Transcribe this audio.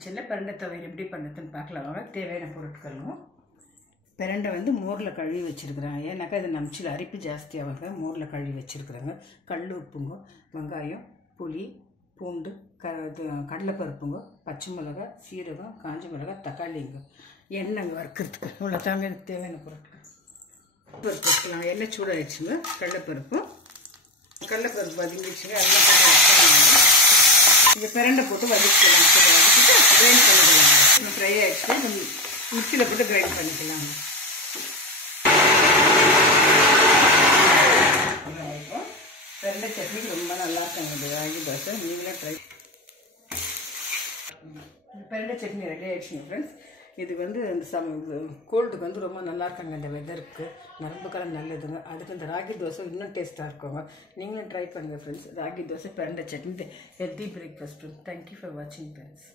கிச்சனில் பிரண்டை துவையல் எப்படி பண்ணுறதுன்னு பார்க்கலாம் வாங்க. தேவையான பொருட்களும் பிரண்டை வந்து மோரில் கழுவி வச்சுருக்குறாங்க. ஏன்னாக்கா இது நம்பிச்சில் அரிப்பு ஜாஸ்தியாகுங்க. மோரில் கழுவி வச்சுருக்குறாங்க. கல் உப்புங்க, வெங்காயம், புளி, பூண்டு, கடலைப்பருப்புங்க, பச்சை மிளகா, சீரகம், காஞ்ச மிளகா, தக்காளிங்க, எண்ணெய் வறுக்கிறதுக்கு. இவ்வளோ தாங்க எனக்கு தேவையான பொருட்கள். பருப்பு வச்சுக்கலாம். எண்ணெய் சூடாகிடுச்சுங்க. கடலைப்பருப்பு வதங்கிடுச்சுங்க. எல்லாம் போட்டு வச்சுக்கலாம். இங்கே பிரண்டை போட்டு வதக்கிக்கலாம். வதக்கிட்டு கிரைண்ட் பண்ணிக்கலாம். ஃப்ரை ஆகிடுச்சு. மிக்சியில் போட்டு கிரைண்ட் பண்ணிக்கலாம். பிரண்டை சட்னி ரொம்ப நல்லா இருக்கும். ராகி தோசை நீங்களே ட்ரை. பிரண்டை சட்னி ரெடி ஆகிடுச்சுங்க ஃப்ரெண்ட்ஸ். இது வந்து இந்த கோல்டுக்கு வந்து ரொம்ப நல்லா இருக்காங்க. இந்த வெதருக்கு நரம்புக்கெல்லாம் நல்லதுங்க. அதுக்கு இந்த ராகி தோசை இன்னும் டேஸ்ட்டாக இருக்குங்க. நீங்களும் ட்ரை பண்ணுங்கள் ஃப்ரெண்ட்ஸ். ராகி தோசை பிரண்டை chutney healthy breakfast. Thank you for வாட்சிங் ஃப்ரெண்ட்ஸ்.